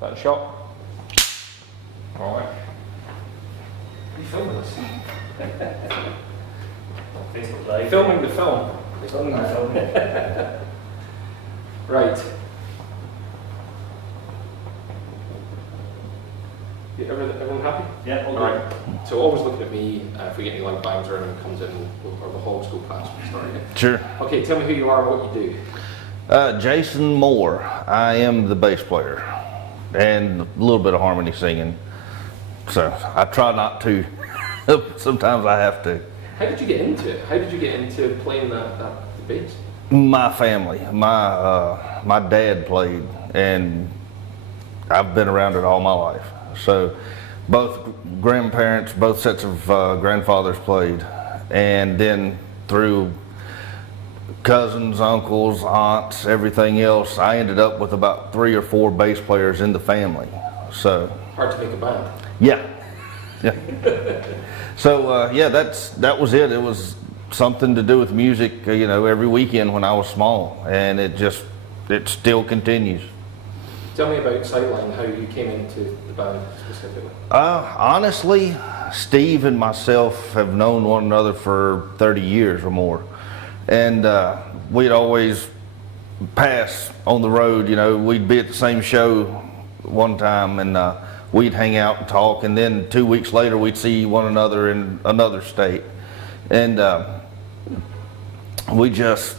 That a shot? All right. Are you filming us? Facebook Live. Filming the film. Filming the film. Right. Yeah, everyone happy? Yeah, all All good. right. So always looking at me if we get any like bangs or anyone comes in, or the hogs go past. We start again. Sure. Okay, tell me who you are and what you do. Jason Moore. I am the bass player and a little bit of harmony singing. So I try not to. Sometimes I have to. How did you get into it? How did you get into playing the bass? My family, my dad played, and I've been around it all my life. So both grandparents, both sets of grandfathers played, and then through cousins, uncles, aunts, everything else, I ended up with about 3 or 4 bass players in the family. So Hard to make a band. yeah. So yeah, that was it. It was something to do with music, you know, every weekend when I was small, and it still continues. Tell me about Sideline, how you came into the band specifically. Honestly, Steve and myself have known one another for 30 years or more, and we'd always pass on the road. You know, we'd be at the same show one time, and we'd hang out and talk, and then 2 weeks later we'd see one another in another state, and we just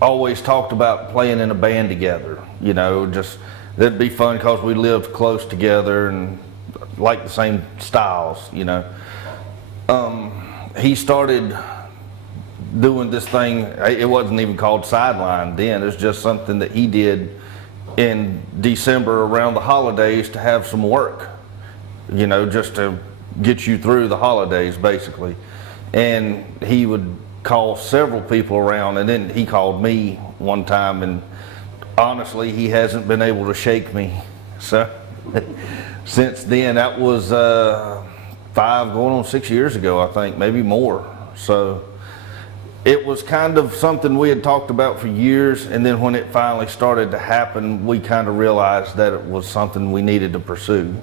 always talked about playing in a band together. You know, just that'd be fun because we lived close together and like the same styles. You know, he started doing this thing. It wasn't even called Sideline then. It was just something that he did in December around the holidays to have some work, you know, just to get you through the holidays basically. And he would call several people around, and then he called me one time, and honestly he hasn't been able to shake me. So since then, that was 5 going on 6 years ago, I think, maybe more. So it was kind of something we had talked about for years, and then when it finally started to happen, we kind of realized that it was something we needed to pursue.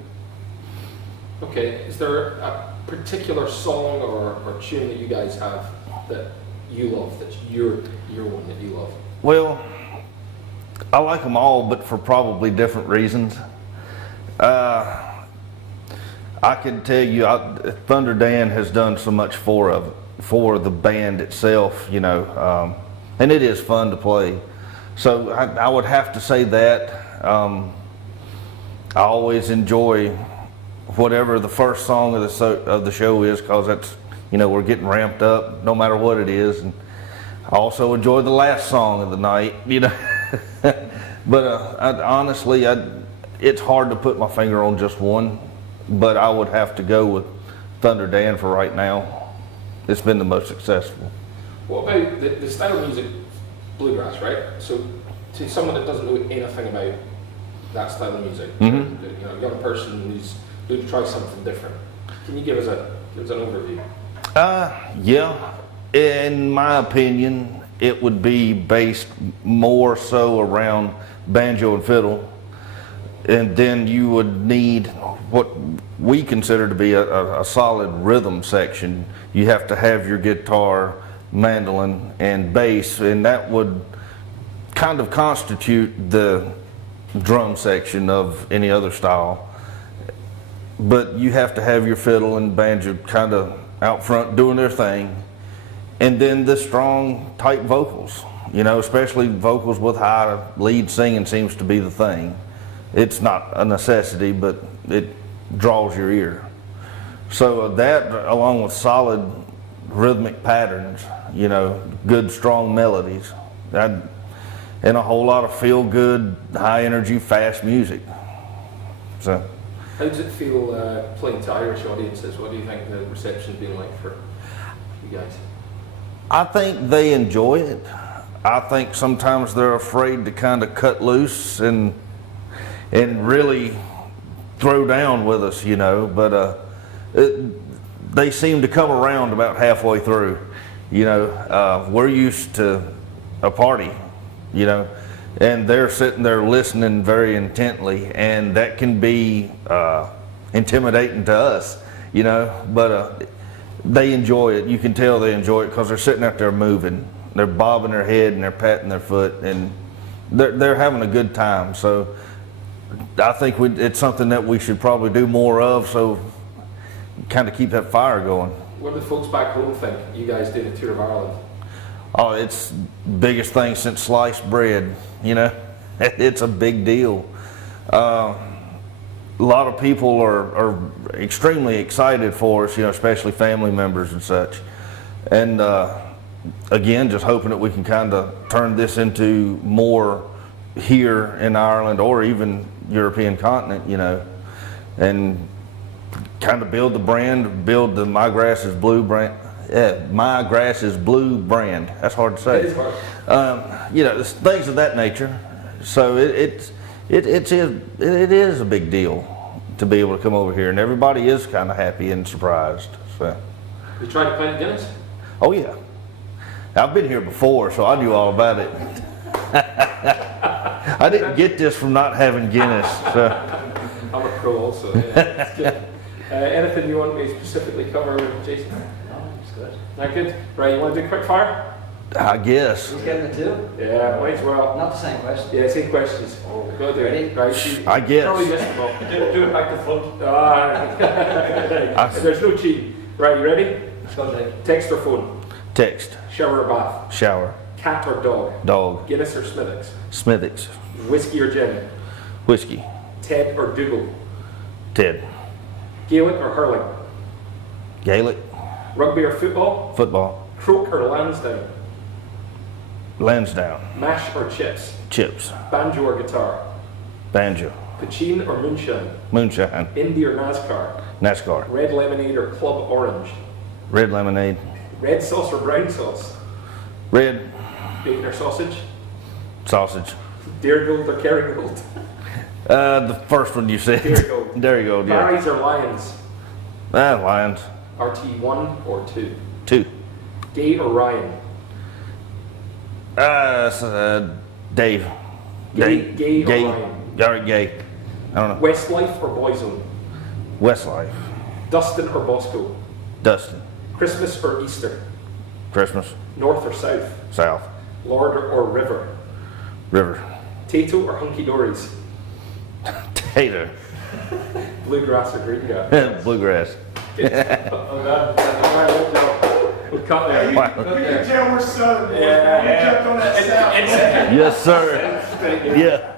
Okay, is there a particular song or tune that you guys have that you love, that's your one that you love? Well, I like them all, but for probably different reasons. I can tell you, Thunder Dan has done so much for the band itself, you know, and it is fun to play. So I would have to say that. I always enjoy whatever the first song of the show is, because that's, you know, we're getting ramped up no matter what it is. And I also enjoy the last song of the night, you know. But honestly, it's hard to put my finger on just one, but I would have to go with Thunder Dan for right now. It's been the most successful. What about the style of music, bluegrass, right? So to someone that doesn't know anything about that style of music, you know, a young person who's going to try something different, can you give us an overview? Yeah, in my opinion, it would be based more so around banjo and fiddle, and then you would need what we consider to be a solid rhythm section. You have to have your guitar, mandolin, and bass, and that would kind of constitute the drum section of any other style. But you have to have your fiddle and banjo kind of out front doing their thing, and then the strong type vocals, you know, especially vocals with high lead singing seems to be the thing. It's not a necessity, but it draws your ear. So that, along with solid rhythmic patterns, you know, good strong melodies, and a whole lot of feel good, high energy, fast music. So How does it feel playing to Irish audiences? What do you think the reception's been like for you guys? I think they enjoy it. I think sometimes they're afraid to kind of cut loose and really throw down with us, you know, but they seem to come around about halfway through. You know, we're used to a party, you know, and they're sitting there listening very intently, and that can be intimidating to us, you know, but they enjoy it. You can tell they enjoy it because they're sitting out there moving. They're bobbing their head and they're patting their foot, and they're having a good time. So I think it's something that we should probably do more of, so kind of keep that fire going. What do the folks back home think you guys did a tour of Ireland? Oh, it's biggest thing since sliced bread, you know. It's a big deal. A lot of people are extremely excited for us, you know, especially family members and such. And again, just hoping that we can kind of turn this into more here in Ireland or even European continent, you know, and kind of build the brand, build the My Grass is Blue brand. My Grass is Blue brand. That's hard to say. It is hard. You know, things of that nature. So it is a big deal to be able to come over here, and everybody is kind of happy and surprised. So. You tried to pint Guinness? Oh yeah, I've been here before, so I knew all about it. I didn't get this from not having Guinness. So. I'm a pro also. Yeah, it's good. Anything you want me to specifically cover, Jason? Good. Not good? Right, you want to do quick fire? I guess. Who's getting the two? Yeah, might as well. Not the same question. Yeah, same questions. Oh, Go do ready? it. Right, I guess. Probably missed them all. Do it back to front. There's no cheating. Right, you ready? Let's go, Jake. Text or phone? Text, Shower or bath? shower, Cat or dog? dog, Guinness or Smithwick's? Smithwick's, Whiskey or gin? whiskey, Ted or Dougal? Ted, Gaelic or hurling? Gaelic, Rugby or football? football, Croak or Lansdowne? Lansdowne, Mash or chips? chips, Banjo or guitar? banjo, Pachin or moonshine? moonshine, Indy or NASCAR? NASCAR, Red lemonade or club orange? red lemonade, Red sauce or brown sauce? red Bacon or sausage? sausage. Dairygold or Kerrygold? The first one you said. Dairygold. There you go, yeah. Barry's or Lions? Lions, RT1 or 2? 2. Gay or Ryan? Dave. Gay or Gay. Ryan? All right, gay. I don't know. Westlife or Boyzone? Westlife, Dustin or Bosco? Dustin, Christmas or Easter? Christmas, North or South? South, Lord or River? River, Tato or Hunky Dories? Tater, Bluegrass or green grass? bluegrass. Oh God. We'll cut there. Wow. You can tell we're Southern boys. Yeah. You jumped on that south. Yes, sir. Yeah.